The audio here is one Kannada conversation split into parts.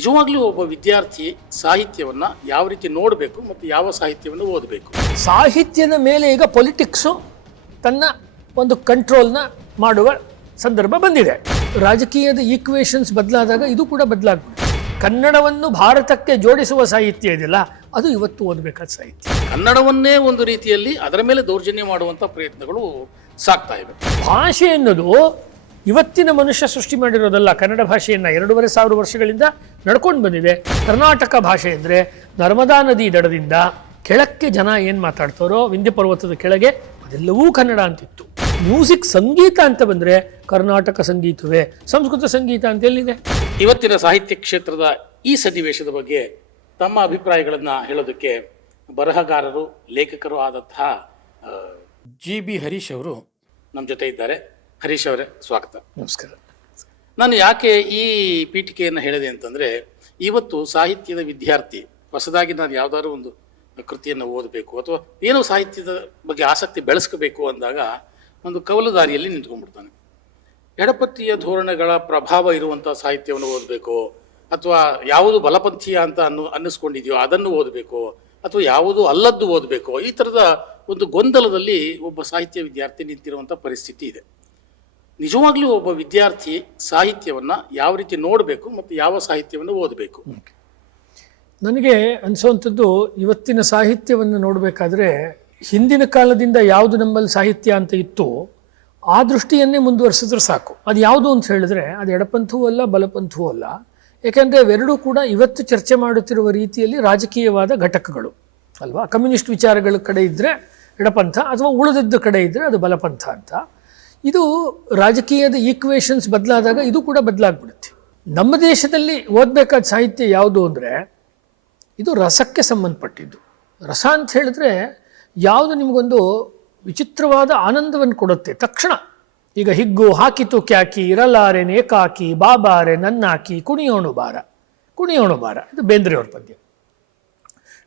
ನಿಜವಾಗ್ಲೂ ಒಬ್ಬ ವಿದ್ಯಾರ್ಥಿ ಸಾಹಿತ್ಯವನ್ನ ಯಾವ ರೀತಿ ನೋಡಬೇಕು ಮತ್ತು ಯಾವ ಸಾಹಿತ್ಯವನ್ನು ಓದಬೇಕು? ಸಾಹಿತ್ಯದ ಮೇಲೆ ಈಗ ಪೊಲಿಟಿಕ್ಸು ತನ್ನ ಒಂದು ಕಂಟ್ರೋಲ್ನ ಮಾಡುವ ಸಂದರ್ಭ ಬಂದಿದೆ. ರಾಜಕೀಯದ ಈಕ್ವೇಷನ್ಸ್ ಬದಲಾದಾಗ ಇದು ಕೂಡ ಬದಲಾಗ್ಬಿಡುತ್ತೆ. ಕನ್ನಡವನ್ನು ಭಾರತಕ್ಕೆ ಜೋಡಿಸುವ ಸಾಹಿತ್ಯ ಇದೆಯಲ್ಲ ಅದು ಇವತ್ತು ಓದಬೇಕಾದ ಸಾಹಿತ್ಯ. ಕನ್ನಡವನ್ನೇ ಒಂದು ರೀತಿಯಲ್ಲಿ ಅದರ ಮೇಲೆ ದೌರ್ಜನ್ಯ ಮಾಡುವಂಥ ಪ್ರಯತ್ನಗಳು ಸಾಗ್ತಾ ಇವೆ. ಭಾಷೆ ಎನ್ನುವುದು ಇವತ್ತಿನ ಮನುಷ್ಯ ಸೃಷ್ಟಿ ಮಾಡಿರೋದಲ್ಲ ಕನ್ನಡ ಭಾಷೆಯನ್ನು ಎರಡೂವರೆ ಸಾವಿರ ವರ್ಷಗಳಿಂದ ನಡ್ಕೊಂಡು ಬಂದಿದೆ. ಕರ್ನಾಟಕ ಭಾಷೆ ಅಂದರೆ ನರ್ಮದಾ ನದಿ ದಡದಿಂದ ಕೆಳಕ್ಕೆ ಜನ ಏನು ಮಾತಾಡ್ತಾರೋ ವಿಂಧ್ಯ ಪರ್ವತದ ಕೆಳಗೆ ಅದೆಲ್ಲವೂ ಕನ್ನಡ ಅಂತಿತ್ತು. ಮ್ಯೂಸಿಕ್ ಸಂಗೀತ ಅಂತ ಬಂದರೆ ಕರ್ನಾಟಕ ಸಂಗೀತವೇ, ಸಂಸ್ಕೃತ ಸಂಗೀತ ಅಂತ ಎಲ್ಲಿದೆ? ಇವತ್ತಿನ ಸಾಹಿತ್ಯ ಕ್ಷೇತ್ರದ ಈ ಸನ್ನಿವೇಶದ ಬಗ್ಗೆ ತಮ್ಮ ಅಭಿಪ್ರಾಯಗಳನ್ನು ಹೇಳೋದಕ್ಕೆ ಬರಹಗಾರರು, ಲೇಖಕರು ಆದಂತಹ ಜಿ ಬಿ ಹರೀಶ್ ಅವರು ನಮ್ಮ ಜೊತೆ ಇದ್ದಾರೆ. ಹರೀಶ್ ಅವರೇ ಸ್ವಾಗತ. ನಮಸ್ಕಾರ. ನಾನು ಯಾಕೆ ಈ ಪೀಠಿಕೆಯನ್ನು ಹೇಳಿದೆ ಅಂತಂದರೆ ಇವತ್ತು ಸಾಹಿತ್ಯದ ವಿದ್ಯಾರ್ಥಿ ಹೊಸದಾಗಿ ನಾನು ಯಾವುದಾದ್ರು ಒಂದು ಕೃತಿಯನ್ನು ಓದಬೇಕು ಅಥವಾ ಏನೋ ಸಾಹಿತ್ಯದ ಬಗ್ಗೆ ಆಸಕ್ತಿ ಬೆಳೆಸ್ಕೋಬೇಕು ಅಂದಾಗ ಒಂದು ಕವಲು ದಾರಿಯಲ್ಲಿ ನಿಂತ್ಕೊಂಡ್ಬಿಡ್ತಾನೆ. ಎಡಪಂಥೀಯ ಧೋರಣೆಗಳ ಪ್ರಭಾವ ಇರುವಂಥ ಸಾಹಿತ್ಯವನ್ನು ಓದಬೇಕು ಅಥವಾ ಯಾವುದು ಬಲಪಂಥೀಯ ಅಂತ ಅನ್ನು ಅನ್ನಿಸ್ಕೊಂಡಿದೆಯೋ ಅದನ್ನು ಓದಬೇಕು ಅಥವಾ ಯಾವುದು ಅಲ್ಲದ್ದು ಓದಬೇಕು ಈ ಥರದ ಒಂದು ಗೊಂದಲದಲ್ಲಿ ಒಬ್ಬ ಸಾಹಿತ್ಯ ವಿದ್ಯಾರ್ಥಿ ನಿಂತಿರುವಂಥ ಪರಿಸ್ಥಿತಿ ಇದೆ. ನಿಜವಾಗ್ಲೂ ಒಬ್ಬ ವಿದ್ಯಾರ್ಥಿ ಸಾಹಿತ್ಯವನ್ನು ಯಾವ ರೀತಿ ನೋಡಬೇಕು ಮತ್ತು ಯಾವ ಸಾಹಿತ್ಯವನ್ನು ಓದಬೇಕು? ನನಗೆ ಅನಿಸೋವಂಥದ್ದು ಇವತ್ತಿನ ಸಾಹಿತ್ಯವನ್ನು ನೋಡಬೇಕಾದ್ರೆ ಹಿಂದಿನ ಕಾಲದಿಂದ ಯಾವುದು ನಮ್ಮಲ್ಲಿ ಸಾಹಿತ್ಯ ಅಂತ ಇತ್ತು, ಆ ದೃಷ್ಟಿಯನ್ನೇ ಮುಂದುವರಿಸಿದ್ರೆ ಸಾಕು. ಅದು ಯಾವುದು ಅಂತ ಹೇಳಿದ್ರೆ ಅದು ಎಡಪಂಥವೂ ಅಲ್ಲ, ಬಲಪಂಥವೂ ಅಲ್ಲ. ಯಾಕೆಂದರೆ ಅವೆರಡೂ ಕೂಡ ಇವತ್ತು ಚರ್ಚೆ ಮಾಡುತ್ತಿರುವ ರೀತಿಯಲ್ಲಿ ರಾಜಕೀಯವಾದ ಘಟಕಗಳು. ಅಲ್ವಾ? ಕಮ್ಯುನಿಸ್ಟ್ ವಿಚಾರಗಳ ಕಡೆ ಇದ್ದರೆ ಎಡಪಂಥ, ಅಥವಾ ಉಳಿದದ್ದು ಕಡೆ ಇದ್ದರೆ ಅದು ಬಲಪಂಥ ಅಂತ. ಇದು ರಾಜಕೀಯದ ಈಕ್ವೇಷನ್ಸ್ ಬದಲಾದಾಗ ಇದು ಕೂಡ ಬದಲಾಗ್ಬಿಡುತ್ತೆ. ನಮ್ಮ ದೇಶದಲ್ಲಿ ಓದಬೇಕಾದ ಸಾಹಿತ್ಯ ಯಾವುದು ಅಂದರೆ ಇದು ರಸಕ್ಕೆ ಸಂಬಂಧಪಟ್ಟಿದ್ದು. ರಸ ಅಂತ ಹೇಳಿದ್ರೆ ಯಾವುದು ನಿಮಗೊಂದು ವಿಚಿತ್ರವಾದ ಆನಂದವನ್ನು ಕೊಡುತ್ತೆ. ತಕ್ಷಣ ಈಗ ಹಿಗ್ಗು, ಹಾಕಿತು ಕ್ಯಾಕಿ, ಇರಲಾರೆ, ನೇಕಾಕಿ, ಬಾಬಾರೆ, ನನ್ನಾಕಿ, ಕುಣಿಯೋಣು ಬಾರ. ಕುಣಿಯೋಣು ಬಾರ. ಇದು ಬೇಂದ್ರೆಯವ್ರ ಪದ್ಯ.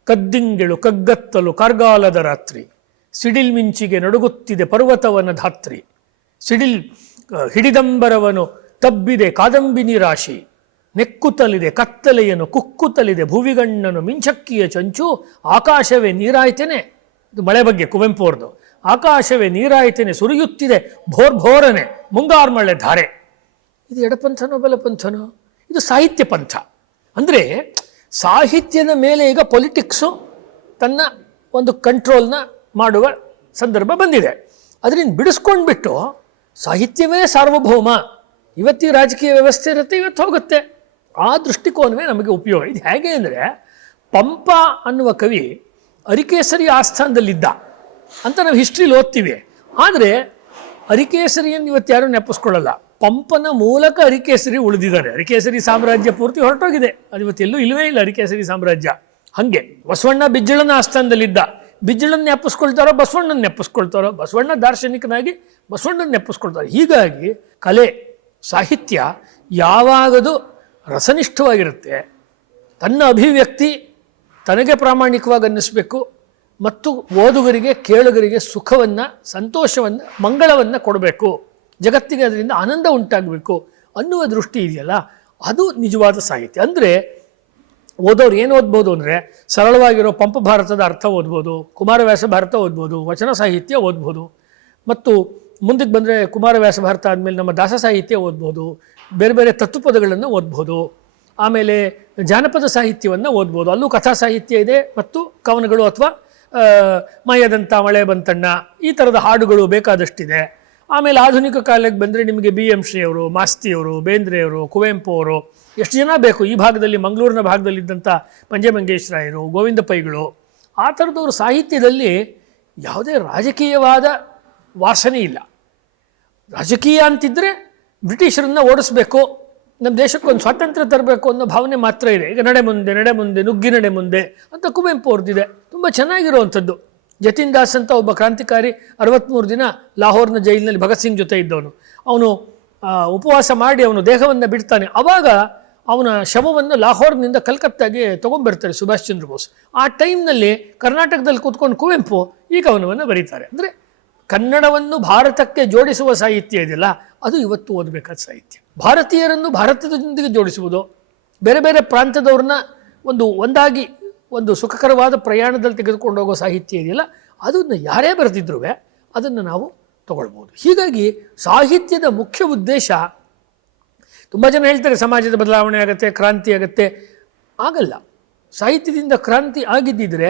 ಕದ್ದಿಂಗೆಳು, ಕಗ್ಗತ್ತಲು, ಕಾರ್ಗಾಲದ ರಾತ್ರಿ, ಸಿಡಿಲ್ ಮಿಂಚಿಗೆ ನಡುಗುತ್ತಿದೆ ಪರ್ವತವನ ಧಾತ್ರಿ ಸಿಡಿಲ್ ಹಿಡಿದಂಬರವನು ತಬ್ಬಿದೆ ಕಾದಂಬಿನಿ ರಾಶಿ. ನೆಕ್ಕುತ್ತಲಿದೆ ಕತ್ತಲೆಯನ್ನು ಕುಕ್ಕುತ್ತಲಿದೆ ಭುವಿಗಣ್ಣನು ಮಿಂಚಕ್ಕಿಯ ಚಂಚು. ಆಕಾಶವೇ ನೀರಾಯ್ತೇನೆ. ಇದು ಮಳೆ ಬಗ್ಗೆ ಕುವೆಂಪು ಅವ್ರದ್ದು ಆಕಾಶವೇ ನೀರಾಯ್ತೇನೆ ಸುರಿಯುತ್ತಿದೆ ಭೋರ್ ಭೋರನೆ ಮುಂಗಾರು ಮಳೆ ಧಾರೆ. ಇದು ಎಡಪಂಥನೋ ಬಲಪಂಥನೋ? ಇದು ಸಾಹಿತ್ಯ ಪಂಥ. ಅಂದರೆ ಸಾಹಿತ್ಯದ ಮೇಲೆ ಈಗ ಪೊಲಿಟಿಕ್ಸು ತನ್ನ ಒಂದು ಕಂಟ್ರೋಲ್ನ ಮಾಡುವ ಸಂದರ್ಭ ಬಂದಿದೆ. ಅದರಿಂದ ಬಿಡಿಸ್ಕೊಂಡ್ಬಿಟ್ಟು ಸಾಹಿತ್ಯವೇ ಸಾರ್ವಭೌಮ. ಇವತ್ತಿ ರಾಜಕೀಯ ವ್ಯವಸ್ಥೆ ಇರುತ್ತೆ, ಇವತ್ತು ಹೋಗುತ್ತೆ. ಆ ದೃಷ್ಟಿಕೋನವೇ ನಮಗೆ ಉಪಯೋಗ. ಇದು ಹೇಗೆ ಅಂದರೆ, ಪಂಪ ಅನ್ನುವ ಕವಿ ಅರಿಕೇಸರಿ ಆಸ್ಥಾನದಲ್ಲಿದ್ದ ಅಂತ ನಾವು ಹಿಸ್ಟ್ರಿಲಿ ಓದ್ತೀವಿ. ಆದರೆ ಅರಿಕೇಸರಿಯನ್ನು ಇವತ್ತು ಯಾರೂ ನೆನಪಿಸ್ಕೊಳ್ಳಲ್ಲ ಪಂಪನ ಮೂಲಕ ಅರಿಕೇಸರಿ ಉಳಿದಿದ್ದಾರೆ. ಅರಿಕೇಸರಿ ಸಾಮ್ರಾಜ್ಯ ಪೂರ್ತಿ ಹೊರಟೋಗಿದೆ. ಅದು ಇವತ್ತೆಲ್ಲೂ ಇಲ್ಲವೇ ಇಲ್ಲ ಅರಿಕೇಸರಿ ಸಾಮ್ರಾಜ್ಯ. ಹಾಗೆ, ಬಸವಣ್ಣ ಬಿಜ್ಜಳನ ಆಸ್ಥಾನದಲ್ಲಿದ್ದ ಬಿಜ್ಜಳನ್ನ ನೆಪ್ಪಿಸ್ಕೊಳ್ತಾರೋ, ಬಸವಣ್ಣನ ನೆಪ್ಪಿಸ್ಕೊಳ್ತಾರೋ, ಬಸವಣ್ಣ ದಾರ್ಶನಿಕನಾಗಿ ಬಸವಣ್ಣನ ನೆಪ್ಪಿಸ್ಕೊಳ್ತಾರೆ, ಹೀಗಾಗಿ ಕಲೆ, ಸಾಹಿತ್ಯ ಯಾವಾಗದು ರಸನಿಷ್ಠವಾಗಿರುತ್ತೆ. ತನ್ನ ಅಭಿವ್ಯಕ್ತಿ ತನಗೆ ಪ್ರಾಮಾಣಿಕವಾಗಿ ಅನ್ನಿಸ್ಬೇಕು ಮತ್ತು ಓದುಗರಿಗೆ, ಕೇಳುಗರಿಗೆ ಸುಖವನ್ನು, ಸಂತೋಷವನ್ನು, ಮಂಗಳವನ್ನು ಕೊಡಬೇಕು. ಜಗತ್ತಿಗೆ ಅದರಿಂದ ಆನಂದ ಉಂಟಾಗಬೇಕು ಅನ್ನುವ ದೃಷ್ಟಿ ಇದೆಯಲ್ಲ, ಅದು ನಿಜವಾದ ಸಾಹಿತ್ಯ. ಅಂದರೆ ಓದೋರು ಏನು ಓದ್ಬೋದು ಅಂದರೆ ಸರಳವಾಗಿರೋ ಪಂಪ ಭಾರತದ ಅರ್ಥ ಓದ್ಬೋದು ಕುಮಾರವ್ಯಾಸ ಭಾರತ ಓದ್ಬೋದು, ವಚನ ಸಾಹಿತ್ಯ ಓದ್ಬೋದು. ಮತ್ತು ಮುಂದಕ್ಕೆ ಬಂದರೆ ಕುಮಾರವ್ಯಾಸ ಭಾರತ ಆದಮೇಲೆ ನಮ್ಮ ದಾಸ ಸಾಹಿತ್ಯ ಓದ್ಬೋದು, ಬೇರೆ ಬೇರೆ ತತ್ವಪದಗಳನ್ನು ಓದ್ಬೋದು. ಆಮೇಲೆ ಜಾನಪದ ಸಾಹಿತ್ಯವನ್ನು ಓದ್ಬೋದು. ಅಲ್ಲೂ ಕಥಾ ಸಾಹಿತ್ಯ ಇದೆ ಮತ್ತು ಕವನಗಳು ಅಥವಾ ಮಯದಂತ ಮಳೆ ಬಂತಣ್ಣ ಈ ಥರದ ಹಾಡುಗಳು ಬೇಕಾದಷ್ಟಿದೆ. ಆಮೇಲೆ ಆಧುನಿಕ ಕಾಲಕ್ಕೆ ಬಂದರೆ ನಿಮಗೆ ಬಿ ಎಂ ಶ್ರೀಯವರು ಮಾಸ್ತಿಯವರು ಬೇಂದ್ರೆಯವರು ಕುವೆಂಪು ಅವರು, ಎಷ್ಟು ಜನ ಬೇಕು? ಈ ಭಾಗದಲ್ಲಿ, ಮಂಗಳೂರಿನ ಭಾಗದಲ್ಲಿದ್ದಂಥ ಪಂಜಮಂಗೇಶ್ವರಾಯರು ಗೋವಿಂದ ಪೈಗಳು, ಆ ಥರದವರು ಸಾಹಿತ್ಯದಲ್ಲಿ ಯಾವುದೇ ರಾಜಕೀಯವಾದ ವಾಸನೆ ಇಲ್ಲ. ರಾಜಕೀಯ ಅಂತಿದ್ದರೆ ಬ್ರಿಟಿಷರನ್ನ ಓಡಿಸ್ಬೇಕು ನಮ್ಮ ದೇಶಕ್ಕೊಂದು ಸ್ವಾತಂತ್ರ್ಯ ತರಬೇಕು ಅನ್ನೋ ಭಾವನೆ ಮಾತ್ರ ಇದೆ. ಈಗ ನಡೆ ಮುಂದೆ ನಡೆ ಮುಂದೆ ನುಗ್ಗಿ ನಡೆ ಮುಂದೆ ಅಂತ ಕುವೆಂಪು ಅವ್ರದ್ದಿದೆ. ತುಂಬ ಚೆನ್ನಾಗಿರುವಂಥದ್ದು. ಜತಿನ್ ದಾಸ್ ಅಂತ ಒಬ್ಬ ಕ್ರಾಂತಿಕಾರಿ ಅರವತ್ತ್ಮೂರು ದಿನ ಲಾಹೋರ್ನ ಜೈಲಿನಲ್ಲಿ ಭಗತ್ ಸಿಂಗ್ ಜೊತೆ ಇದ್ದವನು. ಅವನು ಉಪವಾಸ ಮಾಡಿ ಅವನು ದೇಹವನ್ನು ಬಿಡ್ತಾನೆ. ಆವಾಗ ಅವನ ಶವವನ್ನು ಲಾಹೋರ್ನಿಂದ ಕಲ್ಕತ್ತಾಗೆ ತೊಗೊಂಡ್ಬರ್ತಾರೆ ಸುಭಾಷ್ ಚಂದ್ರ ಬೋಸ್. ಆ ಟೈಮ್ನಲ್ಲಿ ಕರ್ನಾಟಕದಲ್ಲಿ ಕೂತ್ಕೊಂಡು ಕುವೆಂಪು ಈ ಕವನವನ್ನು ಬರೀತಾರೆ. ಅಂದರೆ ಕನ್ನಡವನ್ನು ಭಾರತಕ್ಕೆ ಜೋಡಿಸುವ ಸಾಹಿತ್ಯ ಇದೆಯಲ್ಲ, ಅದು ಇವತ್ತು ಓದಬೇಕಾದ ಸಾಹಿತ್ಯ. ಭಾರತೀಯರನ್ನು ಭಾರತದೊಂದಿಗೆ ಜೋಡಿಸುವುದು ಬೇರೆ ಬೇರೆ ಪ್ರಾಂತದವ್ರನ್ನ ಒಂದು ಒಂದಾಗಿ ಒಂದು ಸುಖಕರವಾದ ಪ್ರಯಾಣದಲ್ಲಿ ತೆಗೆದುಕೊಂಡು ಹೋಗೋ ಸಾಹಿತ್ಯ ಇದೆಯಲ್ಲ, ಅದನ್ನು ಯಾರೇ ಬರೆದಿದ್ರು ಅದನ್ನು ನಾವು ತಗೊಳ್ಬೋದು ಹೀಗಾಗಿ ಸಾಹಿತ್ಯದ ಮುಖ್ಯ ಉದ್ದೇಶ, ತುಂಬ ಜನ ಹೇಳ್ತಾರೆ ಸಮಾಜದ ಬದಲಾವಣೆ ಆಗುತ್ತೆ, ಕ್ರಾಂತಿ ಆಗುತ್ತೆ. ಆಗಲ್ಲ. ಸಾಹಿತ್ಯದಿಂದ ಕ್ರಾಂತಿ ಆಗಿದ್ದಿದ್ರೆ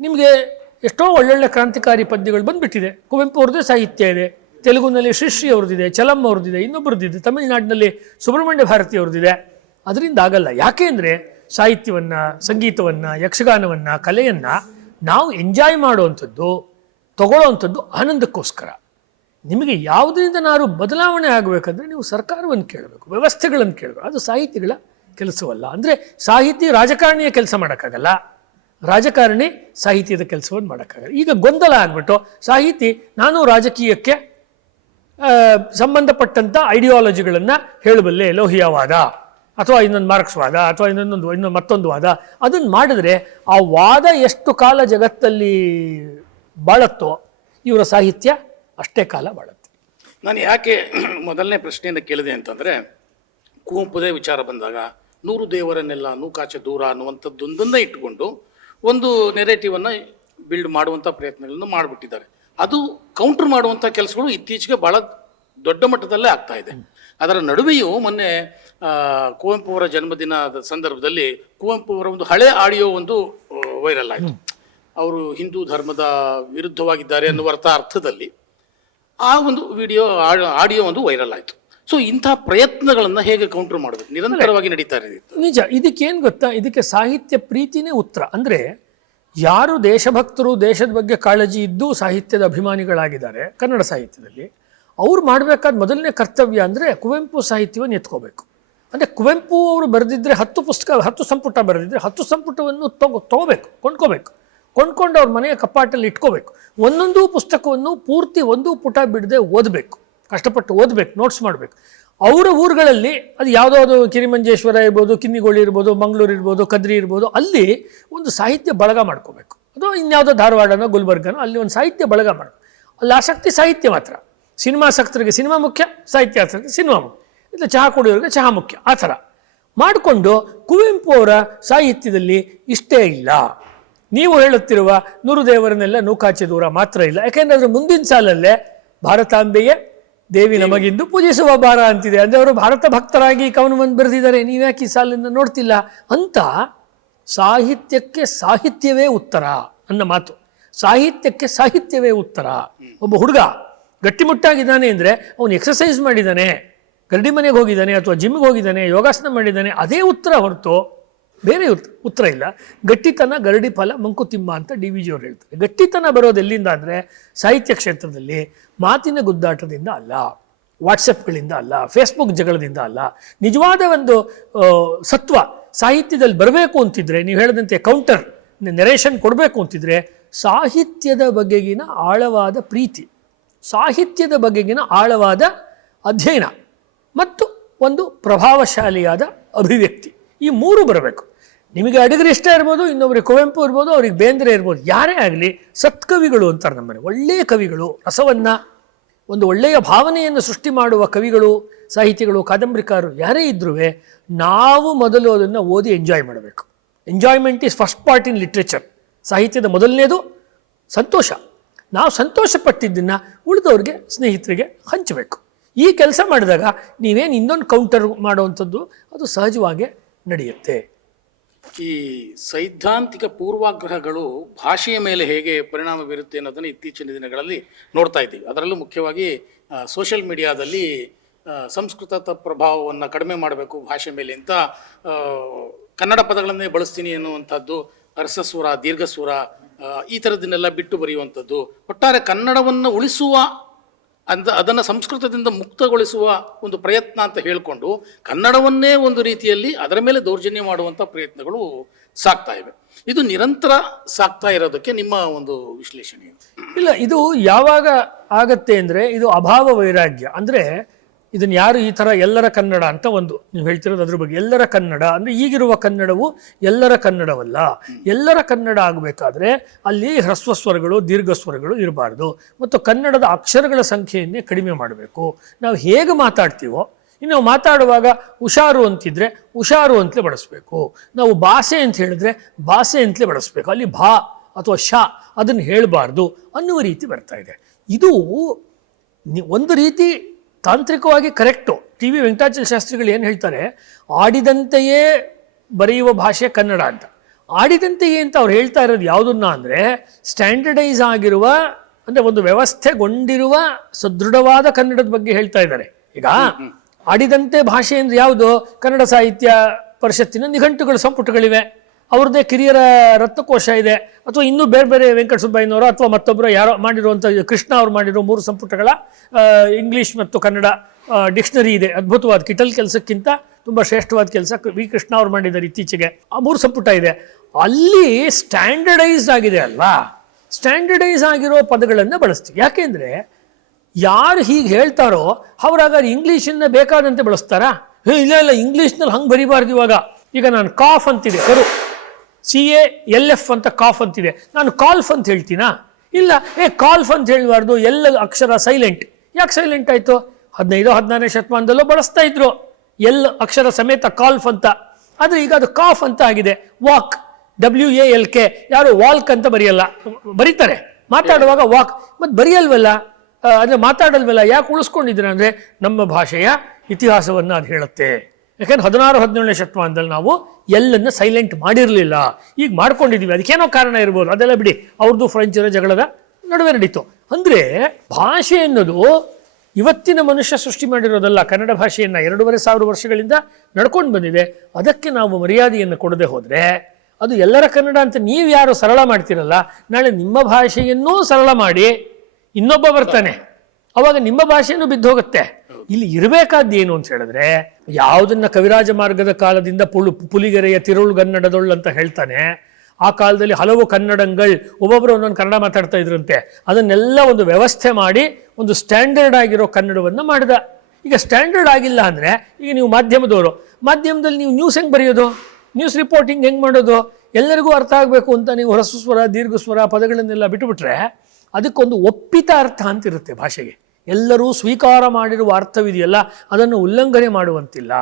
ನಿಮಗೆ ಎಷ್ಟೋ ಒಳ್ಳೊಳ್ಳೆ ಕ್ರಾಂತಿಕಾರಿ ಪದ್ಯಗಳು ಬಂದುಬಿಟ್ಟಿದೆ. ಕುವೆಂಪು ಅವ್ರದ್ದೇ ಸಾಹಿತ್ಯ ಇದೆ, ತೆಲುಗುನಲ್ಲಿ ಶ್ರೀಶ್ರೀ ಅವ್ರದ್ದಿದೆ, ಚಲಂ ಅವ್ರದ್ದಿದೆ ಇನ್ನೊಬ್ಬರದ್ದಿದೆ ತಮಿಳುನಾಡಿನಲ್ಲಿ ಸುಬ್ರಹ್ಮಣ್ಯ ಭಾರತಿ ಅವ್ರದ್ದಿದೆ. ಅದರಿಂದ ಆಗಲ್ಲ. ಯಾಕೆ ಅಂದರೆ ಸಾಹಿತ್ಯವನ್ನು, ಸಂಗೀತವನ್ನು, ಯಕ್ಷಗಾನವನ್ನು, ಕಲೆಯನ್ನು ನಾವು ಎಂಜಾಯ್ ಮಾಡುವಂಥದ್ದು, ತಗೊಳ್ಳೋವಂಥದ್ದು ಆನಂದಕ್ಕೋಸ್ಕರ. ನಿಮಗೆ ಯಾವುದರಿಂದ ನಾರು ಬದಲಾವಣೆ ಆಗಬೇಕಂದ್ರೆ ನೀವು ಸರ್ಕಾರವನ್ನು ಕೇಳಬೇಕು, ವ್ಯವಸ್ಥೆಗಳನ್ನು ಕೇಳಬೇಕು. ಅದು ಸಾಹಿತಿಗಳ ಕೆಲಸವಲ್ಲ. ಅಂದರೆ ಸಾಹಿತಿ ರಾಜಕಾರಣಿಯ ಕೆಲಸ ಮಾಡೋಕ್ಕಾಗಲ್ಲ. ರಾಜಕಾರಣಿ ಸಾಹಿತ್ಯದ ಕೆಲಸವನ್ನು ಮಾಡೋಕ್ಕಾಗಲ್ಲ. ಈಗ ಗೊಂದಲ ಆಗ್ಬಿಟ್ಟು ಸಾಹಿತಿ ನಾನು ರಾಜಕೀಯಕ್ಕೆ ಸಂಬಂಧಪಟ್ಟಂಥ ಐಡಿಯಾಲಜಿಗಳನ್ನು ಹೇಳಬಲ್ಲೆ ಲೋಹಿಯವಾದ. ಅಥವಾ ಇನ್ನೊಂದು ಮಾರ್ಕ್ಸ್ವಾದ ಅಥವಾ ಇನ್ನೊಂದೊಂದು, ಇನ್ನೊಂದು ಮತ್ತೊಂದು ವಾದ, ಅದನ್ನು ಮಾಡಿದ್ರೆ ಆ ವಾದ ಎಷ್ಟು ಕಾಲ ಜಗತ್ತಲ್ಲಿ ಬಾಳತ್ತೋ ಇವರ ಸಾಹಿತ್ಯ ಅಷ್ಟೇ ಕಾಲ ಬಾಳುತ್ತೆ. ನಾನು ಯಾಕೆ ಮೊದಲನೇ ಪ್ರಶ್ನೆಯನ್ನು ಕೇಳಿದೆ ಅಂತಂದರೆ ಕುವೆಂಪುದೇ ವಿಚಾರ ಬಂದಾಗ ನೂರು ದೇವರನ್ನೆಲ್ಲ ನೂಕಾಚೆ ದೂರ ಅನ್ನುವಂಥದ್ದೊಂದನ್ನೇ ಇಟ್ಟುಕೊಂಡು ಒಂದು ನೆರೇಟಿವನ್ನು ಬಿಲ್ಡ್ ಮಾಡುವಂಥ ಪ್ರಯತ್ನಗಳನ್ನು ಮಾಡಿಬಿಟ್ಟಿದ್ದಾರೆ. ಅದು ಕೌಂಟರ್ ಮಾಡುವಂಥ ಕೆಲಸಗಳು ಇತ್ತೀಚೆಗೆ ಭಾಳ ದೊಡ್ಡ ಮಟ್ಟದಲ್ಲೇ ಆಗ್ತಾ ಇದೆ. ಅದರ ನಡುವೆಯೂ ಮೊನ್ನೆ ಕುವೆಂಪು ಅವರ ಜನ್ಮದಿನದ ಸಂದರ್ಭದಲ್ಲಿ ಕುವೆಂಪು ಅವರ ಒಂದು ಹಳೆ ಆಡಿಯೋ ಒಂದು ವೈರಲ್ ಆಯಿತು. ಅವರು ಹಿಂದೂ ಧರ್ಮದ ವಿರುದ್ಧವಾಗಿದ್ದಾರೆ ಅನ್ನುವ ಅರ್ಥ ಅರ್ಥದಲ್ಲಿ ಆ ಒಂದು ವಿಡಿಯೋ ಆಡಿಯೋ ಒಂದು ವೈರಲ್ ಆಯಿತು. ಸೊ ಇಂಥ ಪ್ರಯತ್ನಗಳನ್ನು ಹೇಗೆ ಕೌಂಟರ್ ಮಾಡಬೇಕು? ನಿರಂತರವಾಗಿ ನಡೀತಾ ಇದೆ. ನಿಜ, ಇದಕ್ಕೇನು ಗೊತ್ತಾ? ಇದಕ್ಕೆ ಸಾಹಿತ್ಯ ಪ್ರೀತಿನೇ ಉತ್ತರ. ಅಂದರೆ ಯಾರು ದೇಶಭಕ್ತರು, ದೇಶದ ಬಗ್ಗೆ ಕಾಳಜಿ ಇದ್ದು ಸಾಹಿತ್ಯದ ಅಭಿಮಾನಿಗಳಾಗಿದ್ದಾರೆ, ಕನ್ನಡ ಸಾಹಿತ್ಯದಲ್ಲಿ ಅವ್ರು ಮಾಡಬೇಕಾದ ಮೊದಲನೇ ಕರ್ತವ್ಯ ಅಂದರೆ ಕುವೆಂಪು ಸಾಹಿತ್ಯವನ್ನು ಎತ್ಕೋಬೇಕು. ಅಂದರೆ ಕುವೆಂಪು ಅವರು ಬರೆದಿದ್ದರೆ ಹತ್ತು ಪುಸ್ತಕ, ಹತ್ತು ಸಂಪುಟ ಬರೆದಿದ್ದರೆ ಹತ್ತು ಸಂಪುಟವನ್ನು ತಗೋ, ತಗೋಬೇಕು, ಕೊಂಡ್ಕೋಬೇಕು. ಕೊಂಡ್ಕೊಂಡು ಅವ್ರ ಮನೆಯ ಕಪಾಟಲ್ಲಿ ಇಟ್ಕೋಬೇಕು. ಒಂದೊಂದು ಪುಸ್ತಕವನ್ನು ಪೂರ್ತಿ ಒಂದು ಪುಟ ಬಿಡದೆ ಓದಬೇಕು. ಕಷ್ಟಪಟ್ಟು ಓದಬೇಕು ನೋಟ್ಸ್ ಮಾಡಬೇಕು. ಅವರ ಊರುಗಳಲ್ಲಿ ಅದು ಯಾವುದಾದ್ರು ಕಿರಿಮಂಜೇಶ್ವರ ಇರ್ಬೋದು ಕಿನ್ನಿಗೋಳಿ ಇರ್ಬೋದು, ಮಂಗಳೂರು ಇರ್ಬೋದು, ಕದ್ರಿ ಇರ್ಬೋದು, ಅಲ್ಲಿ ಒಂದು ಸಾಹಿತ್ಯ ಬಳಗ ಮಾಡ್ಕೋಬೇಕು. ಅದು ಇನ್ಯಾವುದೋ ಧಾರವಾಡನೋ ಗುಲ್ಬರ್ಗನೋ ಅಲ್ಲಿ ಒಂದು ಸಾಹಿತ್ಯ ಬಳಗ ಮಾಡಬೇಕು ಅಲ್ಲಿ ಆಸಕ್ತಿ ಸಾಹಿತ್ಯ ಮಾತ್ರ. ಸಿನಿಮಾಸಕ್ತರಿಗೆ ಸಿನಿಮಾ ಮುಖ್ಯ ಸಾಹಿತ್ಯ ಆಸಕ್ತಿ ಸಿನಿಮಾ ಮುಖ್ಯ. ಇಲ್ಲ ಚಹಾ ಕುಡಿಯೋರಿಗೆ ಚಹಾ ಮುಖ್ಯ, ಆ ಥರ. ಮಾಡಿಕೊಂಡು ಕುವೆಂಪು ಅವರ ಸಾಹಿತ್ಯದಲ್ಲಿ ಇಷ್ಟೇ ಇಲ್ಲ. ನೀವು ಹೇಳುತ್ತಿರುವ ನೂರು ದೇವರನ್ನೆಲ್ಲ ನೂಕಾಚೆ ದೂರ ಮಾತ್ರ ಇಲ್ಲ. ಯಾಕೆಂದರೆ ಅದರ ಮುಂದಿನ ಸಾಲಲ್ಲೇ ಭಾರತಾಂಬೆಯೇ, ದೇವಿ ನಮಗಿಂದು ಪೂಜಿಸುವ ಭಾರ ಅಂತಿದೆ. ಅಂದರೆ ಅವರು ಭಾರತ ಭಕ್ತರಾಗಿ ಕವನವನ್ನು ಬರೆದಿದ್ದಾರೆ. ನೀವ್ಯಾಕೆ ಈ ಸಾಲನ್ನು ನೋಡ್ತಿಲ್ಲ? ಅಂತ ಸಾಹಿತ್ಯಕ್ಕೆ ಸಾಹಿತ್ಯವೇ ಉತ್ತರ ಅನ್ನೋ ಮಾತು. ಸಾಹಿತ್ಯಕ್ಕೆ ಸಾಹಿತ್ಯವೇ ಉತ್ತರ. ಒಬ್ಬ ಹುಡುಗ ಗಟ್ಟಿಮುಟ್ಟಾಗಿದ್ದಾನೆ ಅಂದರೆ ಅವನು ಎಕ್ಸಸೈಸ್ ಮಾಡಿದ್ದಾನೆ, ಗರಡಿ ಮನೆಗೆ ಹೋಗಿದ್ದಾನೆ ಅಥವಾ ಜಿಮ್ಗೆ ಹೋಗಿದ್ದಾನೆ, ಯೋಗಾಸನ ಮಾಡಿದ್ದಾನೆ, ಅದೇ ಉತ್ತರ ಹೊರತು ಬೇರೆ ಉತ್- ಉತ್ತರ ಇಲ್ಲ. ಗಟ್ಟಿತನ, ಗರಡಿ ಫಲ ಮಂಕುತಿಮ್ಮ ಅಂತ ಡಿ ವಿ ಜಿ ಅವ್ರು ಹೇಳ್ತಾರೆ. ಗಟ್ಟಿತನ ಬರೋದು ಎಲ್ಲಿಂದ ಅಂದರೆ ಸಾಹಿತ್ಯ ಕ್ಷೇತ್ರದಲ್ಲಿ ಮಾತಿನ ಗುದ್ದಾಟದಿಂದ ಅಲ್ಲ ವಾಟ್ಸಪ್ಗಳಿಂದ ಅಲ್ಲ ಫೇಸ್ಬುಕ್ ಜಗಳದಿಂದ ಅಲ್ಲ. ನಿಜವಾದ ಒಂದು ಸತ್ವ ಸಾಹಿತ್ಯದಲ್ಲಿ ಬರಬೇಕು ಅಂತಿದ್ರೆ, ನೀವು ಹೇಳಿದಂತೆ ಕೌಂಟರ್ ನೆರೇಷನ್ ಕೊಡಬೇಕು ಅಂತಿದ್ರೆ ಸಾಹಿತ್ಯದ ಬಗೆಗಿನ ಆಳವಾದ ಪ್ರೀತಿ. ಸಾಹಿತ್ಯದ ಬಗೆಗಿನ ಆಳವಾದ ಅಧ್ಯಯನ ಮತ್ತು ಒಂದು ಪ್ರಭಾವಶಾಲಿಯಾದ ಅಭಿವ್ಯಕ್ತಿ. ಈ ಮೂರು ಬರಬೇಕು. ನಿಮಗೆ ಅಡಿಗರು ಇಷ್ಟ ಇರ್ಬೋದು, ಇನ್ನೊಬ್ರಿಗೆ ಕುವೆಂಪು ಇರ್ಬೋದು, ಅವ್ರಿಗೆ ಬೇಂದ್ರೆ ಇರ್ಬೋದು, ಯಾರೇ ಆಗಲಿ ಸತ್ಕವಿಗಳು ಅಂತಾರೆ ನಮ್ಮನೆ. ಒಳ್ಳೆಯ ಕವಿಗಳು, ರಸವನ್ನು, ಒಂದು ಒಳ್ಳೆಯ ಭಾವನೆಯನ್ನು ಸೃಷ್ಟಿ ಮಾಡುವ ಕವಿಗಳು, ಸಾಹಿತಿಗಳು, ಕಾದಂಬರಿಕಾರರು ಯಾರೇ ಇದ್ರೂ ನಾವು ಮೊದಲು ಅದನ್ನು ಓದಿ ಎಂಜಾಯ್ ಮಾಡಬೇಕು. Enjoyment is first part in literature ಸಾಹಿತ್ಯದ ಮೊದಲನೇದು ಸಂತೋಷ. ನಾವು ಸಂತೋಷಪಟ್ಟಿದ್ದನ್ನು ಉಳಿದವ್ರಿಗೆ ಸ್ನೇಹಿತರಿಗೆ ಹಂಚಬೇಕು. ಈ ಕೆಲಸ ಮಾಡಿದಾಗ ನೀವೇನು ಇನ್ನೊಂದು ಕೌಂಟರ್ ಮಾಡುವಂಥದ್ದು ಅದು ಸಹಜವಾಗಿ ನಡೆಯುತ್ತೆ. ಈ ಸೈದ್ಧಾಂತಿಕ ಪೂರ್ವಾಗ್ರಹಗಳು ಭಾಷೆಯ ಮೇಲೆ ಹೇಗೆ ಪರಿಣಾಮ ಬೀರುತ್ತೆ ಅನ್ನೋದನ್ನು ಇತ್ತೀಚಿನ ದಿನಗಳಲ್ಲಿ ನೋಡ್ತಾ ಇದ್ದೀವಿ. ಅದರಲ್ಲೂ ಮುಖ್ಯವಾಗಿ ಸೋಷಿಯಲ್ ಮೀಡಿಯಾದಲ್ಲಿ ಸಂಸ್ಕೃತದ ಸಂಸ್ಕೃತ ಪ್ರಭಾವವನ್ನು ಕಡಿಮೆ ಮಾಡಬೇಕು ಭಾಷೆ ಮೇಲೆ ಅಂತ ಕನ್ನಡ ಪದಗಳನ್ನೇ ಬಳಸ್ತೀನಿ ಅನ್ನುವಂಥದ್ದು ಅರಸಸ್ವರ, ದೀರ್ಘಸ್ವರ ಈ ಥರದನ್ನೆಲ್ಲ ಬಿಟ್ಟು ಬರೆಯುವಂಥದ್ದು. ಒಟ್ಟಾರೆ ಕನ್ನಡವನ್ನು ಉಳಿಸುವ ಅಂತ ಅದನ್ನು ಸಂಸ್ಕೃತದಿಂದ ಮುಕ್ತಗೊಳಿಸುವ ಒಂದು ಪ್ರಯತ್ನ ಅಂತ ಹೇಳಿಕೊಂಡು ಕನ್ನಡವನ್ನೇ ಒಂದು ರೀತಿಯಲ್ಲಿ ಅದರ ಮೇಲೆ ದೌರ್ಜನ್ಯ ಮಾಡುವಂಥ ಪ್ರಯತ್ನಗಳು ಸಾಗ್ತಾ ಇವೆ. ಇದು ನಿರಂತರ ಸಾಗ್ತಾ ಇರೋದಕ್ಕೆ ನಿಮ್ಮ ಒಂದು ವಿಶ್ಲೇಷಣೆ ಇಲ್ಲ, ಇದು ಯಾವಾಗ ಆಗತ್ತೆ ಅಂದರೆ ಇದು ಅಭಾವ ವೈರಾಗ್ಯ. ಅಂದರೆ ಇದನ್ನು ಯಾರು ಈ ಥರ ಎಲ್ಲರ ಕನ್ನಡ ಅಂತ ಒಂದು ನೀವು ಹೇಳ್ತಿರೋದು ಅದ್ರ ಬಗ್ಗೆ. ಎಲ್ಲರ ಕನ್ನಡ ಅಂದರೆ ಈಗಿರುವ ಕನ್ನಡವು ಎಲ್ಲರ ಕನ್ನಡವಲ್ಲ. ಎಲ್ಲರ ಕನ್ನಡ ಆಗಬೇಕಾದ್ರೆ ಅಲ್ಲಿ ಹ್ರಸ್ವ ಸ್ವರಗಳು, ದೀರ್ಘ ಸ್ವರಗಳು ಇರಬಾರ್ದು. ಮತ್ತು ಕನ್ನಡದ ಅಕ್ಷರಗಳ ಸಂಖ್ಯೆಯನ್ನೇ ಕಡಿಮೆ ಮಾಡಬೇಕು. ನಾವು ಹೇಗೆ ಮಾತಾಡ್ತೀವೋ, ಇನ್ನು ಮಾತಾಡುವಾಗ ಹುಷಾರು ಅಂತಿದ್ರೆ ಹುಷಾರು ಅಂತಲೇ ಬಳಸಬೇಕು. ನಾವು ಭಾಷೆ ಅಂತ ಹೇಳಿದ್ರೆ ಭಾಷೆ ಅಂತಲೇ ಬಳಸಬೇಕು. ಅಲ್ಲಿ ಭಾ ಅಥವಾ ಶ ಅದನ್ನು ಹೇಳಬಾರ್ದು ಅನ್ನುವ ರೀತಿ ಬರ್ತಾ ಇದೆ. ಇದು ಒಂದು ರೀತಿ ತಾಂತ್ರಿಕವಾಗಿ ಕರೆಕ್ಟು. ಟಿ ವಿ ವೆಂಕಟಾಚಲ ಶಾಸ್ತ್ರಿಗಳು ಏನು ಹೇಳ್ತಾರೆ? ಆಡಿದಂತೆಯೇ ಬರೆಯುವ ಭಾಷೆ ಕನ್ನಡ ಅಂತ. ಆಡಿದಂತೆಯೇ ಅಂತ ಅವ್ರು ಹೇಳ್ತಾ ಇರೋದು ಯಾವುದನ್ನ ಅಂದರೆ ಸ್ಟ್ಯಾಂಡರ್ಡೈಸ್ ಆಗಿರುವ ಅಂದರೆ ಒಂದು ವ್ಯವಸ್ಥೆಗೊಂಡಿರುವ ಸದೃಢವಾದ ಕನ್ನಡದ ಬಗ್ಗೆ ಹೇಳ್ತಾ ಇದ್ದಾರೆ. ಈಗ ಆಡಿದಂತೆ ಭಾಷೆ ಅಂದರೆ ಯಾವುದು? ಕನ್ನಡ ಸಾಹಿತ್ಯ ಪರಿಷತ್ತಿನ ನಿಘಂಟುಗಳು ಸಂಪುಟಗಳಿವೆ. ಅವ್ರದ್ದೇ ಕಿರಿಯರ ರತ್ನಕೋಶ ಇದೆ. ಅಥವಾ ಇನ್ನೂ ಬೇರೆ ಬೇರೆ ವೆಂಕಟ ಸುಬ್ಬಯ್ಯನವರು ಅಥವಾ ಮತ್ತೊಬ್ಬರು ಯಾರೋ ಮಾಡಿರುವಂಥ ಕೃಷ್ಣ ಅವ್ರು ಮಾಡಿರೋ ಮೂರು ಸಂಪುಟಗಳ ಇಂಗ್ಲೀಷ್ ಮತ್ತು ಕನ್ನಡ ಡಿಕ್ಷನರಿ ಇದೆ. ಅದ್ಭುತವಾದ ಕಿಟಲ್ ಕೆಲಸಕ್ಕಿಂತ ತುಂಬ ಶ್ರೇಷ್ಠವಾದ ಕೆಲಸ ವಿ ಕೃಷ್ಣ ಅವ್ರು ಮಾಡಿದ್ದಾರೆ ಇತ್ತೀಚೆಗೆ. ಆ ಮೂರು ಸಂಪುಟ ಇದೆ. ಅಲ್ಲಿ ಸ್ಟ್ಯಾಂಡರ್ಡೈಸ್ಡ್ ಆಗಿದೆ ಅಲ್ವಾ? ಸ್ಟ್ಯಾಂಡರ್ಡೈಸ್ ಆಗಿರೋ ಪದಗಳನ್ನು ಬಳಸ್ತೀವಿ. ಯಾಕೆಂದರೆ ಯಾರು ಹೀಗೆ ಹೇಳ್ತಾರೋ ಅವ್ರಾಗಾದ್ರೆ ಇಂಗ್ಲೀಷನ್ನ ಬೇಕಾದಂತೆ ಬಳಸ್ತಾರಾ? ಇಲ್ಲ ಇಲ್ಲ, ಇಂಗ್ಲೀಷ್ನಲ್ಲಿ ಹಂಗೆ ಬರಿಬಾರ್ದು ಇವಾಗ. ಈಗ ನಾನು ಕಾಫ್ ಅಂತಿದೆ. ಕರು ಸಿ ಎ ಎಲ್ ಎಫ್ ಅಂತ ಕಾಫ್ ಅಂತಿದೆ. ನಾನು ಕಾಲ್ಫ್ ಅಂತ ಹೇಳ್ತೀನಾ? ಇಲ್ಲ. ಏ ಕಾಲ್ಫ್ ಅಂತ ಹೇಳಬಾರ್ದು. ಎಲ್ಲ ಅಕ್ಷರ ಸೈಲೆಂಟ್ ಯಾಕೆ ಸೈಲೆಂಟ್ ಆಯಿತು? ಹದಿನೈದು ಹದಿನಾರನೇ ಶತಮಾನದಲ್ಲೂ ಬಳಸ್ತಾ ಇದ್ರು. ಎಲ್ ಅಕ್ಷರ ಸಮೇತ ಕಾಲ್ಫ್ ಅಂತ. ಆದರೆ ಈಗ ಅದು ಕಾಫ್ ಅಂತ ಆಗಿದೆ. Walk W A L K ಯಾರು ವಾಲ್ಕ್ ಅಂತ ಬರೆಯಲ್ಲ. ಬರೀತಾರೆ. ಮಾತಾಡುವಾಗ ವಾಕ್ ಮತ್ತು ಬರೆಯಲ್ವಲ್ಲ? ಅಂದರೆ ಮಾತಾಡಲ್ವಲ್ಲ? ಯಾಕೆ ಉಳಿಸ್ಕೊಂಡಿದ್ದೀರ ಅಂದರೆ ನಮ್ಮ ಭಾಷೆಯ ಇತಿಹಾಸವನ್ನು ಅದು ಹೇಳುತ್ತೆ. ಯಾಕಂದ್ರೆ ಹದಿನಾರು, ಹದಿನೇಳನೇ ಶತಮಾನದಲ್ಲಿ ನಾವು ಎಲ್ಲನ್ನು ಸೈಲೆಂಟ್ ಮಾಡಿರಲಿಲ್ಲ. ಈಗ ಮಾಡ್ಕೊಂಡಿದ್ದೀವಿ ಅದಕ್ಕೇನೋ ಕಾರಣ ಇರ್ಬೋದು. ಅದೆಲ್ಲ ಬಿಡಿ. ಅವ್ರದ್ದು ಫ್ರೆಂಚರ ಜಗಳದ ನಡುವೆ ನಡೀತು. ಅಂದರೆ ಭಾಷೆ ಅನ್ನೋದು ಇವತ್ತಿನ ಮನುಷ್ಯ ಸೃಷ್ಟಿ ಮಾಡಿರೋದಲ್ಲ, ಕನ್ನಡ ಭಾಷೆಯನ್ನು ಎರಡೂವರೆ ಸಾವಿರ ವರ್ಷಗಳಿಂದ ನಡ್ಕೊಂಡು ಬಂದಿದೆ. ಅದಕ್ಕೆ ನಾವು ಮರ್ಯಾದೆಯನ್ನು ಕೊಡದೆ ಹೋದರೆ ಅದು ಎಲ್ಲರ ಕನ್ನಡ ಅಂತ ನೀವು ಯಾರು ಸರಳ ಮಾಡ್ತಿರಲ್ಲ, ನಾಳೆ ನಿಮ್ಮ ಭಾಷೆಯನ್ನೂ ಸರಳ ಮಾಡಿ ಇನ್ನೊಬ್ಬ ಬರ್ತಾನೆ. ಅವಾಗ ನಿಮ್ಮ ಭಾಷೆಯೂ ಬಿದ್ದೋಗುತ್ತೆ. ಇಲ್ಲಿ ಇರಬೇಕಾದ್ದೇನು ಅಂತ ಹೇಳಿದ್ರೆ, ಯಾವುದನ್ನ ಕವಿರಾಜ ಮಾರ್ಗದ ಕಾಲದಿಂದ ಪುಳು, ಪುಲಿಗೆರೆಯ ತಿರುಳುಗನ್ನಡದೊಳ್ ಅಂತ ಹೇಳ್ತಾನೆ, ಆ ಕಾಲದಲ್ಲಿ ಹಲವು ಕನ್ನಡಂಗಳು ಒಬ್ಬೊಬ್ಬರು ಒಂದೊಂದು ಕನ್ನಡ ಮಾತಾಡ್ತಾ ಇದ್ರಂತೆ, ಅದನ್ನೆಲ್ಲ ಒಂದು ವ್ಯವಸ್ಥೆ ಮಾಡಿ ಒಂದು ಸ್ಟ್ಯಾಂಡರ್ಡ್ ಆಗಿರೋ ಕನ್ನಡವನ್ನು ಮಾಡಿದ. ಈಗ ಸ್ಟ್ಯಾಂಡರ್ಡ್ ಆಗಿಲ್ಲ ಅಂದರೆ, ಈಗ ನೀವು ಮಾಧ್ಯಮದವರು, ಮಾಧ್ಯಮದಲ್ಲಿ ನೀವು ನ್ಯೂಸ್ ಹೆಂಗೆ ಬರೆಯೋದು? ನ್ಯೂಸ್ ರಿಪೋರ್ಟಿಂಗ್ ಹೆಂಗೆ ಮಾಡೋದು? ಎಲ್ಲರಿಗೂ ಅರ್ಥ ಆಗಬೇಕು ಅಂತ ನೀವು ಹೊರಸು ಸ್ವರ ದೀರ್ಘ ಸ್ವರ ಪದಗಳನ್ನೆಲ್ಲ ಬಿಟ್ಟುಬಿಟ್ರೆ ಅದಕ್ಕೊಂದು ಒಪ್ಪಿತ ಅರ್ಥ ಅಂತಿರುತ್ತೆ ಭಾಷೆಗೆ. ಎಲ್ಲರೂ ಸ್ವೀಕಾರ ಮಾಡಿರುವ ಅರ್ಥವಿದೆಯಲ್ಲ? ಅದನ್ನು ಉಲ್ಲಂಘನೆ ಮಾಡುವಂತಿಲ್ಲ.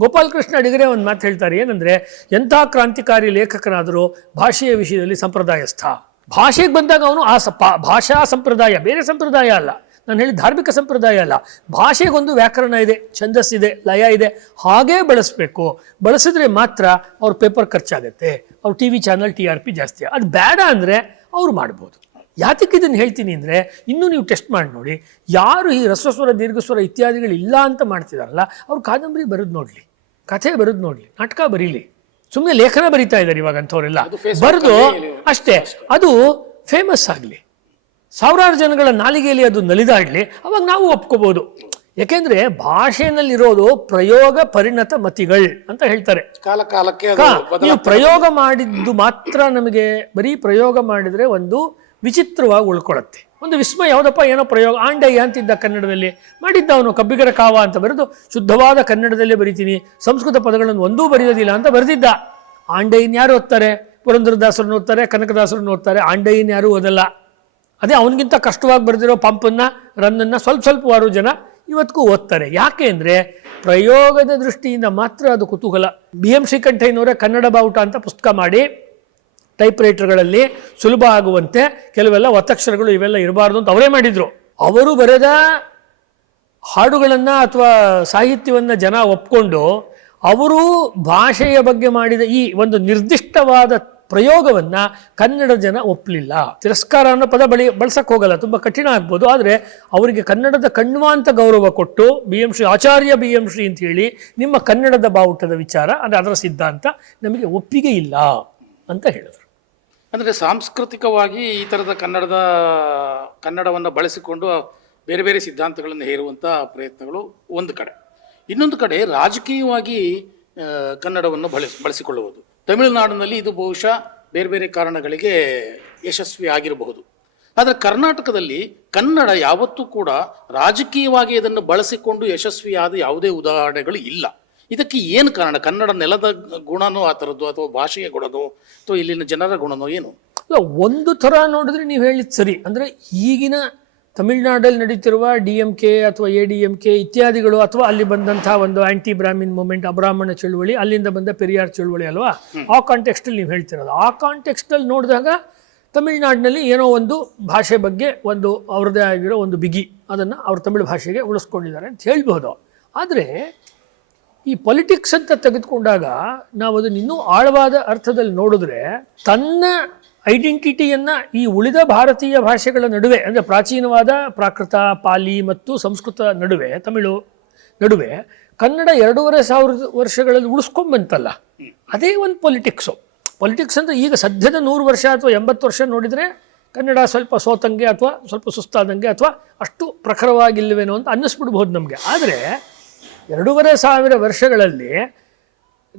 ಗೋಪಾಲಕೃಷ್ಣ ಅಡಿಗರೆ ಒಂದು ಮಾತು ಹೇಳ್ತಾರೆ, ಏನಂದ್ರೆ, ಎಂಥ ಕ್ರಾಂತಿಕಾರಿ ಲೇಖಕನಾದರೂ ಭಾಷೆಯ ವಿಷಯದಲ್ಲಿ ಸಂಪ್ರದಾಯಸ್ಥ. ಭಾಷೆಗೆ ಬಂದಾಗ ಅವನು ಆ ಸ ಪಾ- ಭಾಷಾ ಸಂಪ್ರದಾಯ, ಬೇರೆ ಸಂಪ್ರದಾಯ ಅಲ್ಲ. ನಾನು ಹೇಳಿ ಧಾರ್ಮಿಕ ಸಂಪ್ರದಾಯ ಅಲ್ಲ. ಭಾಷೆಗೊಂದು ವ್ಯಾಕರಣ ಇದೆ ಛಂದಸ್ಸಿದೆ ಲಯ ಇದೆ, ಹಾಗೇ ಬಳಸಬೇಕು. ಬಳಸಿದ್ರೆ ಮಾತ್ರ ಅವ್ರ ಪೇಪರ್ ಖರ್ಚಾಗುತ್ತೆ. ಅವ್ರ T V channel T R P ಜಾಸ್ತಿ. ಅದು ಬೇಡ ಅಂದರೆ ಅವ್ರು ಮಾಡ್ಬೋದು. ಯಾತಕ್ಕೆ ಇದನ್ನು ಹೇಳ್ತೀನಿ ಅಂದರೆ ಇನ್ನೂ ನೀವು ಟೆಸ್ಟ್ ಮಾಡಿ ನೋಡಿ ಯಾರು ಈ ರಸಸ್ವರ ದೀರ್ಘಸ್ವರ ಇತ್ಯಾದಿಗಳು ಇಲ್ಲ ಅಂತ ಮಾಡ್ತಿದಾರಲ್ಲ ಅವ್ರು ಕಾದಂಬರಿ ಬರೆದು ನೋಡಲಿ. ಕಥೆ ಬರೆದು ನೋಡಲಿ ನಾಟಕ ಬರೀಲಿ. ಸುಮ್ಮನೆ ಲೇಖನ ಬರೀತಾ ಇದ್ದಾರೆ ಇವಾಗ ಅಂಥವರೆಲ್ಲ. ಬರೆದು ಅಷ್ಟೇ ಅದು ಫೇಮಸ್ ಆಗಲಿ. ಸಾವಿರಾರು ಜನಗಳ ನಾಲಿಗೆಯಲ್ಲಿ ಅದು ನಲಿದಾಡಲಿ ಅವಾಗ ನಾವು ಒಪ್ಕೋಬೋದು. ಯಾಕೆಂದ್ರೆ ಭಾಷೆನಲ್ಲಿರೋದು ಪ್ರಯೋಗ ಪರಿಣತ ಮತಿಗಳು ಅಂತ ಹೇಳ್ತಾರೆ. ಕಾಲ ಕಾಲಕ್ಕೆ ನೀವು ಪ್ರಯೋಗ ಮಾಡಿದ್ದು ಮಾತ್ರ ನಮಗೆ ಬರೀ ಪ್ರಯೋಗ ಮಾಡಿದ್ರೆ ಒಂದು ವಿಚಿತ್ರವಾಗಿ ಉಳ್ಕೊಳ್ಳುತ್ತೆ. ಒಂದು ವಿಸ್ಮಯ, ಯಾವುದಪ್ಪ ಏನೋ ಪ್ರಯೋಗ, ಆಂಡಯ್ಯ ಅಂತಿದ್ದ ಕನ್ನಡದಲ್ಲಿ ಮಾಡಿದ್ದ ಅವನು ಕಬ್ಬಿಗರ ಕಾವ ಅಂತ ಬರೆದು ಶುದ್ಧವಾದ ಕನ್ನಡದಲ್ಲೇ ಬರಿತೀನಿ, ಸಂಸ್ಕೃತ ಪದಗಳನ್ನು ಒಂದೂ ಬರೆಯೋದಿಲ್ಲ ಅಂತ ಬರೆದಿದ್ದ. ಆಂಡಯ್ಯನ ಯಾರು ಓದ್ತಾರೆ? ಪುರಂದ್ರದಾಸರನ್ನು ಓದ್ತಾರೆ ಕನಕದಾಸರನ್ನು ಓದ್ತಾರೆ, ಆಂಡಯ್ಯನ ಯಾರು ಓದಲ್ಲ. ಅದೇ ಅವನಿಗಿಂತ ಕಷ್ಟವಾಗಿ ಬರೆದಿರೋ ಪಂಪನ್ನು, ರನ್ನನ್ನು ಸ್ವಲ್ಪ ಸ್ವಲ್ಪವಾರು ಜನ ಇವತ್ತಿಗೂ ಓದ್ತಾರೆ. ಯಾಕೆ ಅಂದರೆ ಪ್ರಯೋಗದ ದೃಷ್ಟಿಯಿಂದ ಮಾತ್ರ ಅದು ಕುತೂಹಲ. ಬಿ ಎಂ ಶ್ರೀಕಂಠಯ್ಯನವರೇ ಕನ್ನಡ ಬಾವುಟ ಅಂತ ಪುಸ್ತಕ ಮಾಡಿ ಟೈಪ್ ರೈಟರ್ಗಳಲ್ಲಿ ಸುಲಭ ಆಗುವಂತೆ ಕೆಲವೆಲ್ಲ ಒತ್ತಕ್ಷರಗಳು ಇವೆಲ್ಲ ಇರಬಾರ್ದು ಅಂತ ಅವರೇ ಮಾಡಿದರು. ಅವರು ಬರೆದ ಹಾಡುಗಳನ್ನು ಅಥವಾ ಸಾಹಿತ್ಯವನ್ನು ಜನ ಒಪ್ಕೊಂಡು ಅವರು ಭಾಷೆಯ ಬಗ್ಗೆ ಮಾಡಿದ ಈ ಒಂದು ನಿರ್ದಿಷ್ಟವಾದ ಪ್ರಯೋಗವನ್ನು ಕನ್ನಡ ಜನ ಒಪ್ಪಲಿಲ್ಲ ತಿರಸ್ಕಾರ ಅನ್ನೋ ಪದ ಬಳಿ ಬಳಸಕ್ಕೆ ಹೋಗಲ್ಲ, ತುಂಬ ಕಠಿಣ ಆಗ್ಬೋದು. ಆದರೆ ಅವರಿಗೆ ಕನ್ನಡದ ಕಣ್ವಾಂತ ಗೌರವ ಕೊಟ್ಟು B M Shri Acharya B M Shri ಅಂತ ಹೇಳಿ ನಿಮ್ಮ ಕನ್ನಡದ ಬಾವುಟದ ವಿಚಾರ ಅಂದರೆ ಅದರ ಸಿದ್ಧಾಂತ ನಮಗೆ ಒಪ್ಪಿಗೆ ಇಲ್ಲ ಅಂತ ಹೇಳಿದರು. ಅಂದರೆ ಸಾಂಸ್ಕೃತಿಕವಾಗಿ ಈ ಥರದ ಕನ್ನಡದ, ಕನ್ನಡವನ್ನು ಬಳಸಿಕೊಂಡು ಬೇರೆ ಬೇರೆ ಸಿದ್ಧಾಂತಗಳನ್ನು ಹೇರುವಂಥ ಪ್ರಯತ್ನಗಳು ಒಂದು ಕಡೆ. ಇನ್ನೊಂದು ಕಡೆ ರಾಜಕೀಯವಾಗಿ ಕನ್ನಡವನ್ನು ಬಳಸಿ, ಬಳಸಿಕೊಳ್ಳುವುದು. ತಮಿಳುನಾಡಿನಲ್ಲಿ ಇದು ಬಹುಶಃ ಬೇರೆ ಬೇರೆ ಕಾರಣಗಳಿಗೆ ಯಶಸ್ವಿ ಆಗಿರಬಹುದು. ಆದರೆ ಕರ್ನಾಟಕದಲ್ಲಿ ಕನ್ನಡ ಯಾವತ್ತೂ ಕೂಡ ರಾಜಕೀಯವಾಗಿ ಇದನ್ನು ಬಳಸಿಕೊಂಡು ಯಶಸ್ವಿಯಾದ ಯಾವುದೇ ಉದಾಹರಣೆಗಳು ಇಲ್ಲ. ಇದಕ್ಕೆ ಏನು ಕಾರಣ? ಕನ್ನಡ ನೆಲದ ಗುಣನೋ ಆ ಥರದ್ದು ಅಥವಾ ಭಾಷೆಯ ಗುಣನೋ ಅಥವಾ ಇಲ್ಲಿನ ಜನರ ಗುಣನೋ ಏನು? ಅಲ್ಲ ಒಂದು ಥರ ನೋಡಿದ್ರೆ ನೀವು ಹೇಳಿದ್ದು ಸರಿ. ಅಂದರೆ ಈಗಿನ ತಮಿಳ್ನಾಡಲ್ಲಿ ನಡೀತಿರುವ ಡಿ ಎಂ ಕೆ ಅಥವಾ ಎ ಡಿ ಎಂ ಕೆ ಇತ್ಯಾದಿಗಳು ಅಥವಾ ಅಲ್ಲಿ ಬಂದಂಥ ಒಂದು ಆ್ಯಂಟಿ ಬ್ರಾಹ್ಮಿನ್ ಮೂಮೆಂಟ್ ಅಬ್ರಾಹ್ಮಣ ಚಳುವಳಿ ಅಲ್ಲಿಂದ ಬಂದ ಪೆರಿಯಾರ್ ಚಳುವಳಿ ಅಲ್ವಾ? ಆ ಕಾಂಟೆಕ್ಸ್ಟಲ್ಲಿ ನೀವು ಹೇಳ್ತಿರೋದು. ಆ ಕಾಂಟೆಕ್ಸ್ಟಲ್ಲಿ ನೋಡಿದಾಗ ತಮಿಳುನಾಡಿನಲ್ಲಿ ಏನೋ ಒಂದು ಭಾಷೆ ಬಗ್ಗೆ ಒಂದು ಅವ್ರದ್ದೇ ಆಗಿರೋ ಒಂದು ಬಿಗಿ. ಅದನ್ನು ಅವ್ರ ತಮಿಳು ಭಾಷೆಗೆ ಉಳಿಸ್ಕೊಂಡಿದ್ದಾರೆ ಅಂತ ಹೇಳ್ಬೋದು ಆದರೆ ಈ ಪೊಲಿಟಿಕ್ಸ್ ಅಂತ ತೆಗೆದುಕೊಂಡಾಗ ನಾವು ಅದನ್ನ ಇನ್ನೂ ಆಳವಾದ ಅರ್ಥದಲ್ಲಿ ನೋಡಿದ್ರೆ ತನ್ನ ಐಡೆಂಟಿಟಿಯನ್ನ ಈ ಉಳಿದ ಭಾರತೀಯ ಭಾಷೆಗಳ ನಡುವೆ, ಅಂದರೆ ಪ್ರಾಚೀನವಾದ ಪ್ರಾಕೃತ, ಪಾಲಿ ಮತ್ತು ಸಂಸ್ಕೃತ ನಡುವೆ, ತಮಿಳು ನಡುವೆ ಕನ್ನಡ ಎರಡೂವರೆ ಸಾವಿರ ವರ್ಷಗಳಲ್ಲಿ ಉಳಿಸ್ಕೊಂಬಂತಲ್ಲ. ಅದೇ ಒಂದು ಪೊಲಿಟಿಕ್ಸು ಪೊಲಿಟಿಕ್ಸ್ ಅಂದರೆ ಈಗ ಸದ್ಯದ ನೂರು ವರ್ಷ ಅಥವಾ ಎಂಬತ್ತು ವರ್ಷ ನೋಡಿದರೆ ಕನ್ನಡ ಸ್ವಲ್ಪ ಸೋತಂಗೆ ಅಥವಾ ಸ್ವಲ್ಪ ಸುಸ್ತಾದಂಗೆ ಅಥವಾ ಅಷ್ಟು ಪ್ರಖರವಾಗಿಲ್ಲವೇನೋ ಅಂತ ಅನ್ನಿಸ್ಬಿಡ್ಬೋದು ನಮಗೆ. ಆದರೆ ಎರಡೂವರೆ ಸಾವಿರ ವರ್ಷಗಳಲ್ಲಿ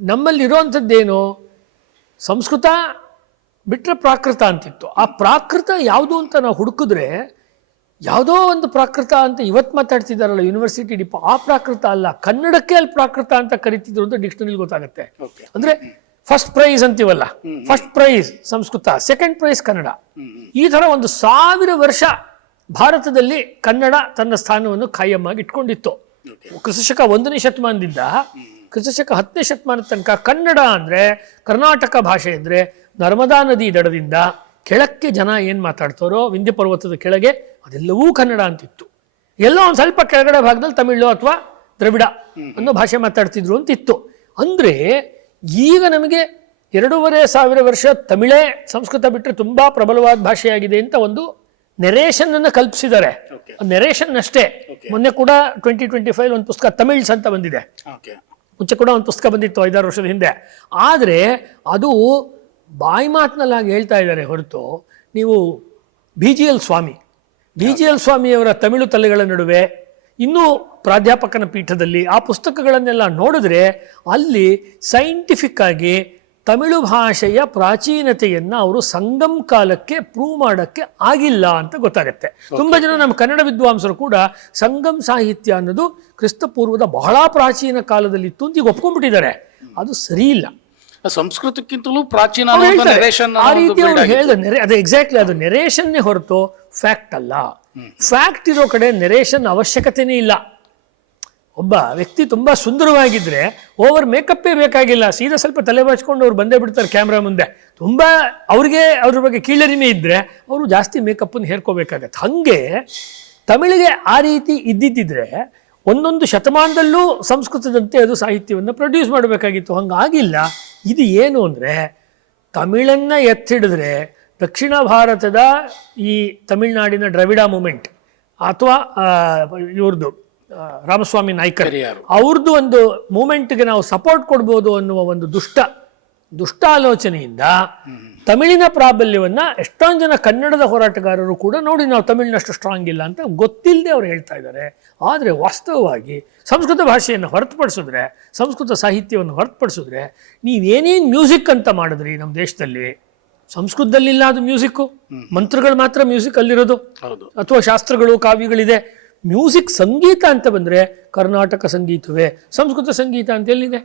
ನಮ್ಮಲ್ಲಿರುವಂಥದ್ದೇನು? ಸಂಸ್ಕೃತ ಬಿಟ್ಟರೆ ಪ್ರಾಕೃತ ಅಂತಿತ್ತು. ಆ ಪ್ರಾಕೃತ ಯಾವುದು ಅಂತ ನಾವು ಹುಡುಕಿದ್ರೆ ಯಾವುದೋ ಒಂದು ಪ್ರಾಕೃತ ಅಂತ ಇವತ್ತು ಮಾತಾಡ್ತಿದ್ದಾರಲ್ಲ ಯೂನಿವರ್ಸಿಟಿ ಡಿಪ ಆ ಪ್ರಾಕೃತ ಅಲ್ಲ. ಕನ್ನಡಕ್ಕೆ ಅಲ್ಲಿ ಪ್ರಾಕೃತ ಅಂತ ಕರಿತಿದ್ರು ಅಂತ ಡಿಕ್ಷನರಿಲಿ ಗೊತ್ತಾಗುತ್ತೆ. ಅಂದರೆ ಫಸ್ಟ್ ಪ್ರೈಸ್ ಅಂತೀವಲ್ಲ? First prize Sanskrit second prize Kannada. ಈ ಥರ ಒಂದು ಸಾವಿರ ವರ್ಷ ಭಾರತದಲ್ಲಿ ಕನ್ನಡ ತನ್ನ ಸ್ಥಾನವನ್ನು ಖಾಯಂ ಆಗಿ ಇಟ್ಕೊಂಡಿತ್ತು. ಕ್ರಿಸ್ತಶಕ ಒಂದನೇ ಶತಮಾನದಿಂದ ಕ್ರಿಸ್ತಶಕ ಹತ್ತನೇ ಶತಮಾನದ ತನಕ ಕನ್ನಡ ಅಂದರೆ ಕರ್ನಾಟಕ ಭಾಷೆ ಅಂದರೆ ನರ್ಮದಾ ನದಿ ದಡದಿಂದ ಕೆಳಕ್ಕೆ ಜನ ಏನು ಮಾತಾಡ್ತಾರೋ ವಿಂಧ್ಯ ಪರ್ವತದ ಕೆಳಗೆ ಅದೆಲ್ಲವೂ ಕನ್ನಡ ಅಂತಿತ್ತು. ಎಲ್ಲೋ ಒಂದು ಸ್ವಲ್ಪ ಕೆಳಗಡೆ ಭಾಗದಲ್ಲಿ ತಮಿಳು ಅಥವಾ ದ್ರವಿಡ ಅನ್ನೋ ಭಾಷೆ ಮಾತಾಡ್ತಿದ್ರು ಅಂತಿತ್ತು. ಅಂದರೆ ಈಗ ನಮಗೆ ಎರಡೂವರೆ ಸಾವಿರ ವರ್ಷ ತಮಿಳೇ ಸಂಸ್ಕೃತ ಬಿಟ್ಟರೆ ತುಂಬ ಪ್ರಬಲವಾದ ಭಾಷೆಯಾಗಿದೆ ಅಂತ ಒಂದು ನೆರೇಷನ್ ಅನ್ನ ಕಲ್ಪಿಸಿದ್ದಾರೆ ನೆರೇಷನ್ ಅಷ್ಟೇ ಮೊನ್ನೆ ಕೂಡ ಟ್ವೆಂಟಿ ಟ್ವೆಂಟಿ ಫೈವ್ ಒಂದು ಪುಸ್ತಕ ತಮಿಳ್ಸ್ ಅಂತ ಬಂದಿದೆ. ಓಕೆ ಮುಂಚೆ ಕೂಡ ಒಂದು ಪುಸ್ತಕ ಬಂದಿತ್ತು ಐದಾರು ವರ್ಷದ ಹಿಂದೆ. ಆದರೆ ಅದು ಬಾಯಿ ಮಾತಿನಲ್ಲಾಗಿ ಹೇಳ್ತಾ ಇದ್ದಾರೆ ಹೊರತು ನೀವು B G L Swamy. B G L ಸ್ವಾಮಿಯವರ Tamil ತಲೆಗಳ ನಡುವೆ ಇನ್ನೂ ಪ್ರಾಧ್ಯಾಪಕನ ಪೀಠದಲ್ಲಿ ಆ ಪುಸ್ತಕಗಳನ್ನೆಲ್ಲ ನೋಡಿದ್ರೆ ಅಲ್ಲಿ ಸೈಂಟಿಫಿಕ್ ಆಗಿ ತಮಿಳು ಭಾಷೆಯ ಪ್ರಾಚೀನತೆಯನ್ನು ಅವರು ಸಂಗಮ್ ಕಾಲಕ್ಕೆ ಪ್ರೂವ್ ಮಾಡೋಕ್ಕೆ ಆಗಿಲ್ಲ ಅಂತ ಗೊತ್ತಾಗುತ್ತೆ. ತುಂಬ ಜನ ನಮ್ಮ ಕನ್ನಡ ವಿದ್ವಾಂಸರು ಕೂಡ ಸಂಗಮ್ ಸಾಹಿತ್ಯ ಅನ್ನೋದು ಕ್ರಿಸ್ತಪೂರ್ವದ ಬಹಳ ಪ್ರಾಚೀನ ಕಾಲದಲ್ಲಿ ಅಂತ ಈಗ ಒಪ್ಕೊಂಡ್ಬಿಟ್ಟಿದ್ದಾರೆ. ಅದು ಸರಿ ಇಲ್ಲ. ಸಂಸ್ಕೃತಕ್ಕಿಂತಲೂ ಪ್ರಾಚೀನ ಆ ರೀತಿ ಅವ್ರು ಹೇಳಿದ ನೆರೆ ಅದು ಎಕ್ಸಾಕ್ಟ್ಲಿ ಅದು ನೆರೇಷನ್ನೇ ಹೊರತು ಫ್ಯಾಕ್ಟ್ ಅಲ್ಲ. ಫ್ಯಾಕ್ಟ್ ಇರೋ ಕಡೆ ನೆರೇಷನ್ ಅವಶ್ಯಕತೆನೇ ಇಲ್ಲ. ಒಬ್ಬ ವ್ಯಕ್ತಿ ತುಂಬ ಸುಂದರವಾಗಿದ್ದರೆ ಓವರ್ ಮೇಕಪ್ಪೇ ಬೇಕಾಗಿಲ್ಲ. ಸೀದಾ ಸ್ವಲ್ಪ ತಲೆ ಬಾಚ್ಕೊಂಡು ಅವ್ರು ಬಂದೇ ಬಿಡ್ತಾರೆ ಕ್ಯಾಮ್ರಾ ಮುಂದೆ. ತುಂಬ ಅವ್ರಿಗೆ ಅವ್ರ ಬಗ್ಗೆ ಕೀಳರಿಮೆ ಇದ್ದರೆ ಅವರು ಜಾಸ್ತಿ ಮೇಕಪ್ಪನ್ನು ಹೇರ್ಕೋಬೇಕಾಗತ್ತೆ. ಹಾಗೆ ತಮಿಳಿಗೆ ಆ ರೀತಿ ಇದ್ದಿದ್ದಿದ್ರೆ ಒಂದೊಂದು ಶತಮಾನದಲ್ಲೂ ಸಂಸ್ಕೃತದಂತೆ ಅದು ಸಾಹಿತ್ಯವನ್ನು ಪ್ರೊಡ್ಯೂಸ್ ಮಾಡಬೇಕಾಗಿತ್ತು. ಹಂಗಾಗಿಲ್ಲ. ಇದು ಏನು ಅಂದರೆ ತಮಿಳನ್ನು ಎತ್ತಿಡಿದ್ರೆ ದಕ್ಷಿಣ ಭಾರತದ ಈ ತಮಿಳುನಾಡಿನ ದ್ರವಿಡ ಮೂಮೆಂಟ್ ಅಥವಾ ಇವ್ರದ್ದು ರಾಮಸ್ವಾಮಿ ನಾಯ್ಕರ್. ಅವ್ರದ್ದು ಒಂದು ಮೂಮೆಂಟ್ಗೆ ನಾವು ಸಪೋರ್ಟ್ ಕೊಡ್ಬೋದು ಅನ್ನುವ ಒಂದು ದುಷ್ಟ ದುಷ್ಟ ಆಲೋಚನೆಯಿಂದ ತಮಿಳಿನ ಪ್ರಾಬಲ್ಯವನ್ನು ಎಷ್ಟೊಂದು ಜನ ಕನ್ನಡದ ಹೋರಾಟಗಾರರು ಕೂಡ ನೋಡಿ ನಾವು ತಮಿಳಿನಷ್ಟು ಸ್ಟ್ರಾಂಗ್ ಇಲ್ಲ ಅಂತ ಗೊತ್ತಿಲ್ಲದೆ ಅವ್ರು ಹೇಳ್ತಾ ಇದ್ದಾರೆ. ಆದರೆ ವಾಸ್ತವವಾಗಿ ಸಂಸ್ಕೃತ ಭಾಷೆಯನ್ನು ಹೊರತುಪಡಿಸಿದ್ರೆ ಸಂಸ್ಕೃತ ಸಾಹಿತ್ಯವನ್ನು ಹೊರತುಪಡಿಸಿದ್ರೆ ನೀವೇನೇನು ಮ್ಯೂಸಿಕ್ ಅಂತ ಮಾಡಿದ್ರಿ ನಮ್ಮ ದೇಶದಲ್ಲಿ? ಸಂಸ್ಕೃತದಲ್ಲಿಲ್ಲ ಅದು ಮ್ಯೂಸಿಕ್ಕು. ಮಂತ್ರಗಳು ಮಾತ್ರ ಮ್ಯೂಸಿಕ್ ಅಲ್ಲಿರೋದು ಹೌದು. ಅಥವಾ ಶಾಸ್ತ್ರಗಳು ಕಾವ್ಯಗಳಿದೆ. ಮ್ಯೂಸಿಕ್ ಸಂಗೀತ ಅಂತ ಬಂದರೆ ಕರ್ನಾಟಕ ಸಂಗೀತವೇ ಸಂಸ್ಕೃತ ಸಂಗೀತ ಅಂತ ಎಲ್ಲಿದೆ?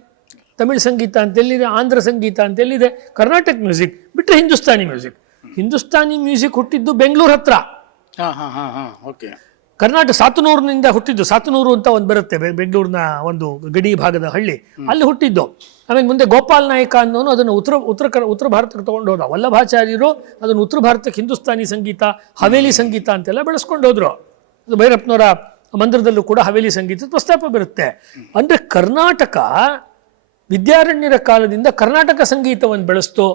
ತಮಿಳು ಸಂಗೀತ ಅಂತ ಎಲ್ಲಿದೆ? ಆಂಧ್ರ ಸಂಗೀತ ಅಂತ ಎಲ್ಲಿದೆ? ಕರ್ನಾಟಕ ಮ್ಯೂಸಿಕ್ ಬಿಟ್ಟರೆ ಹಿಂದೂಸ್ತಾನಿ ಮ್ಯೂಸಿಕ್. ಹಿಂದೂಸ್ತಾನಿ ಮ್ಯೂಸಿಕ್ ಹುಟ್ಟಿದ್ದು ಬೆಂಗಳೂರು ಹತ್ರ. ಹಾ ಹಾ ಹಾ ಹಾ ಓಕೆ. ಕರ್ನಾಟಕ ಸಾತನೂರಿನಿಂದ ಹುಟ್ಟಿದ್ದು ಸಾತನೂರು ಅಂತ ಒಂದು ಬರುತ್ತೆ ಬೆಂಗಳೂರಿನ ಒಂದು ಗಡಿ ಭಾಗದ ಹಳ್ಳಿ. ಅಲ್ಲಿ ಹುಟ್ಟಿದ್ದು. ಆಮೇಲೆ ಮುಂದೆ ಗೋಪಾಲ್ ನಾಯಕ ಅನ್ನೋನು ಅದನ್ನು ಉತ್ತರ ಉತ್ತರ ಕರ್ ಉತ್ತರ ಭಾರತಕ್ಕೆ ತಗೊಂಡು ಹೋದ ವಲ್ಲಭಾಚಾರ್ಯರು ಅದನ್ನು ಉತ್ತರ ಭಾರತಕ್ಕೆ ಹಿಂದೂಸ್ತಾನಿ ಸಂಗೀತ ಹವೇಲಿ ಸಂಗೀತ ಅಂತೆಲ್ಲ ಬೆಳೆಸ್ಕೊಂಡು ಹೋದ್ರು ಭೈರಪ್ಪನವರ ಮಂದಿರದಲ್ಲೂ ಕೂಡ ಹವೇಲಿ ಸಂಗೀತದ ಪ್ರಸ್ತಾಪ ಬರುತ್ತೆ. ಅಂದರೆ ಕರ್ನಾಟಕ ವಿದ್ಯಾರಣ್ಯರ ಕಾಲದಿಂದ ಕರ್ನಾಟಕ ಸಂಗೀತವನ್ನು ಬೆಳೆಸ್ತು.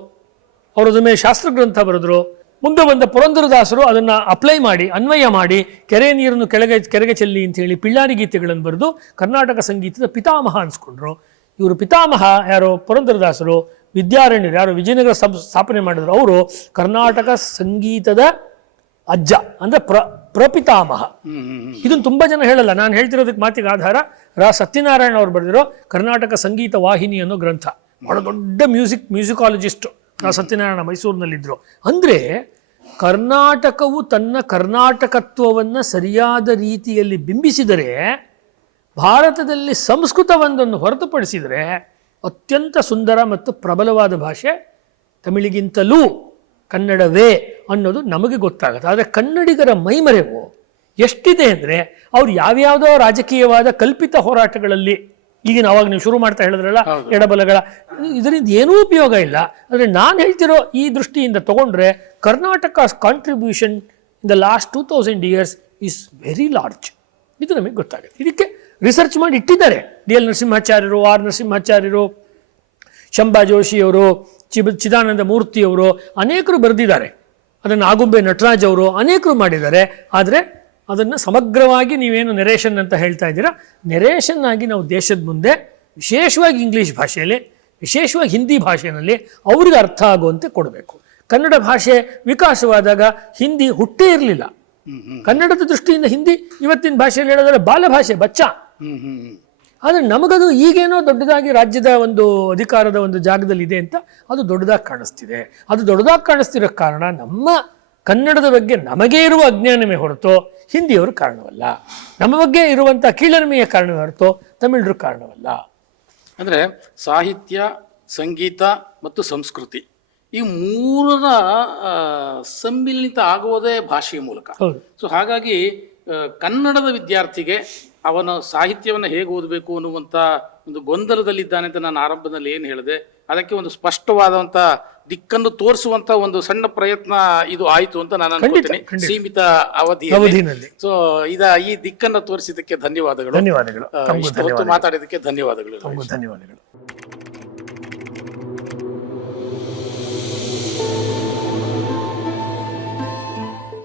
ಅವರು ಅದ್ರ ಮೇಲೆ ಶಾಸ್ತ್ರ ಗ್ರಂಥ ಬರೆದ್ರು. ಮುಂದೆ ಬಂದ ಪುರಂದರದಾಸರು ಅದನ್ನು ಅಪ್ಲೈ ಮಾಡಿ, ಅನ್ವಯ ಮಾಡಿ, ಕೆರೆ ನೀರನ್ನು ಕೆಳಗೆ, ಕೆರೆಗೆ ಚೆಲ್ಲಿ ಅಂತ ಹೇಳಿ ಪಿಳ್ಳಾರಿ ಗೀತೆಗಳನ್ನು ಬರೆದು ಕರ್ನಾಟಕ ಸಂಗೀತದ ಪಿತಾಮಹ ಅನ್ಸ್ಕೊಂಡ್ರು. ಇವರು ಪಿತಾಮಹ ಯಾರು? ಪುರಂದರದಾಸರು. ವಿದ್ಯಾರಣ್ಯರು ಯಾರು? ವಿಜಯನಗರ ಸ್ಥಾಪನೆ ಮಾಡಿದ್ರು. ಅವರು ಕರ್ನಾಟಕ ಸಂಗೀತದ ಅಜ್ಜ. ಅಂದರೆ ಪ್ರ ಪ್ರಪಿತಾಮಹ. ಇದನ್ನು ತುಂಬ ಜನ ಹೇಳಲ್ಲ. ನಾನು ಹೇಳ್ತಿರೋದಕ್ಕೆ ಮಾತಿಗೆ ಆಧಾರ ರಾ ಸತ್ಯನಾರಾಯಣ ಅವರು ಬರೆದಿರೋ ಕರ್ನಾಟಕ ಸಂಗೀತ ವಾಹಿನಿ ಅನ್ನೋ ಗ್ರಂಥ. ಬಹಳ ದೊಡ್ಡ ಮ್ಯೂಸಿಕ್ ಮ್ಯೂಸಿಕಾಲಜಿಸ್ಟ್ ರಾ ಸತ್ಯನಾರಾಯಣ ಮೈಸೂರಿನಲ್ಲಿದ್ದರು ಅಂದರೆ ಕರ್ನಾಟಕವು ತನ್ನ ಕರ್ನಾಟಕತ್ವವನ್ನು ಸರಿಯಾದ ರೀತಿಯಲ್ಲಿ ಬಿಂಬಿಸಿದರೆ ಭಾರತದಲ್ಲಿ ಸಂಸ್ಕೃತವೊಂದನ್ನು ಹೊರತುಪಡಿಸಿದರೆ ಅತ್ಯಂತ ಸುಂದರ ಮತ್ತು ಪ್ರಬಲವಾದ ಭಾಷೆ ತಮಿಳಿಗಿಂತಲೂ ಕನ್ನಡವೇ ಅನ್ನೋದು ನಮಗೆ ಗೊತ್ತಾಗುತ್ತೆ. ಆದರೆ ಕನ್ನಡಿಗರ ಮೈಮರೆವು ಎಷ್ಟಿದೆ ಅಂದರೆ ಅವ್ರು ಯಾವ್ಯಾವುದೋ ರಾಜಕೀಯವಾದ ಕಲ್ಪಿತ ಹೋರಾಟಗಳಲ್ಲಿ ಈಗಿನ ಅವಾಗ ನೀವು ಶುರು ಮಾಡ್ತಾ ಹೇಳಿದ್ರಲ್ಲ ಎಡಬಲಗಳ ಇದರಿಂದ ಏನೂ ಉಪಯೋಗ ಇಲ್ಲ. ಆದರೆ ನಾನು ಹೇಳ್ತಿರೋ ಈ ದೃಷ್ಟಿಯಿಂದ ತಗೊಂಡ್ರೆ Karnataka contribution in the last two thousand years is very large ಇದು ನಮಗೆ ಗೊತ್ತಾಗುತ್ತೆ. ಇದಕ್ಕೆ ರಿಸರ್ಚ್ ಮಾಡಿ ಇಟ್ಟಿದ್ದಾರೆ. ಡಿ ಎಲ್ ನರಸಿಂಹಾಚಾರ್ಯರು ಆರ್ ನರಸಿಂಹಾಚಾರ್ಯರು ಶಂಭಾ ಜೋಶಿಯವರು ಚಿಬ ಚಿದಾನಂದ ಮೂರ್ತಿಯವರು ಅನೇಕರು ಬರೆದಿದ್ದಾರೆ. ಅದನ್ನು ಆಗುಂಬೆ ನಟರಾಜ್ ಅವರು ಅನೇಕರು ಮಾಡಿದ್ದಾರೆ. ಆದರೆ ಅದನ್ನು ಸಮಗ್ರವಾಗಿ ನೀವೇನು ನೆರೇಷನ್ ಅಂತ ಹೇಳ್ತಾ ಇದ್ದೀರಾ? ನೆರೇಷನ್ ಆಗಿ ನಾವು ದೇಶದ ಮುಂದೆ ವಿಶೇಷವಾಗಿ ಇಂಗ್ಲೀಷ್ ಭಾಷೆಯಲ್ಲಿ ವಿಶೇಷವಾಗಿ ಹಿಂದಿ ಭಾಷೆಯಲ್ಲಿ ಅವ್ರಿಗೆ ಅರ್ಥ ಆಗುವಂತೆ ಕೊಡಬೇಕು. ಕನ್ನಡ ಭಾಷೆ ವಿಕಾಸವಾದಾಗ ಹಿಂದಿ ಹುಟ್ಟೇ ಇರಲಿಲ್ಲ. ಕನ್ನಡದ ದೃಷ್ಟಿಯಿಂದ ಹಿಂದಿ ಇವತ್ತಿನ ಭಾಷೆಯಲ್ಲಿ ಹೇಳಿದ್ರೆ ಬಾಲಭಾಷೆ ಬಚ್ಚ. ಹ್ಮ್ ಹ್ಮ್ ಹ್ಮ್. ಆದರೆ ನಮಗದು ಈಗೇನೋ ದೊಡ್ಡದಾಗಿ ರಾಜ್ಯದ ಒಂದು ಅಧಿಕಾರದ ಒಂದು ಜಾಗದಲ್ಲಿ ಇದೆ ಅಂತ ಅದು ದೊಡ್ಡದಾಗಿ ಕಾಣಿಸ್ತಿದೆ. ಅದು ದೊಡ್ಡದಾಗಿ ಕಾಣಿಸ್ತಿರೋ ಕಾರಣ ನಮ್ಮ ಕನ್ನಡದ ಬಗ್ಗೆ ನಮಗೆ ಇರುವ ಅಜ್ಞಾನವೇ ಹೊರತು ಹಿಂದಿಯವರು ಕಾರಣವಲ್ಲ. ನಮ್ಮ ಬಗ್ಗೆ ಇರುವಂಥ ಕೀಳರಿಮೆಯ ಕಾರಣವೇ ಹೊರತು ತಮಿಳರು ಕಾರಣವಲ್ಲ. ಅಂದರೆ ಸಾಹಿತ್ಯ ಸಂಗೀತ ಮತ್ತು ಸಂಸ್ಕೃತಿ ಈ ಮೂರರ ಸಮ್ಮಿಲಿತ ಆಗುವುದೇ ಭಾಷೆಯ ಮೂಲಕ. ಸೊ ಹಾಗಾಗಿ ಕನ್ನಡದ ವಿದ್ಯಾರ್ಥಿಗೆ ಅವನ ಸಾಹಿತ್ಯವನ್ನು ಹೇಗೆ ಓದಬೇಕು ಅನ್ನುವಂಥ ಒಂದು ಗೊಂದಲದಲ್ಲಿದ್ದಾನೆ ಅಂತ ನಾನು ಆರಂಭದಲ್ಲಿ ಏನು ಹೇಳಿದೆ. ಅದಕ್ಕೆ ಒಂದು ಸ್ಪಷ್ಟವಾದಂಥ ದಿಕ್ಕನ್ನು ತೋರಿಸುವಂತ ಒಂದು ಸಣ್ಣ ಪ್ರಯತ್ನ ಇದು ಆಯಿತು ಅಂತ ನಾನು ಅನ್ಕೊಳ್ತೀನಿ. ಸೀಮಿತ ಅವಧಿಯಲ್ಲಿ. ಸೊ ಇದ ಈ ದಿಕ್ಕನ್ನು ತೋರಿಸಿದ್ದಕ್ಕೆ ಧನ್ಯವಾದಗಳು. ಧನ್ಯವಾದಗಳು. ಮಾತಾಡಿದ್ದಕ್ಕೆ ಧನ್ಯವಾದಗಳು. ಧನ್ಯವಾದಗಳು.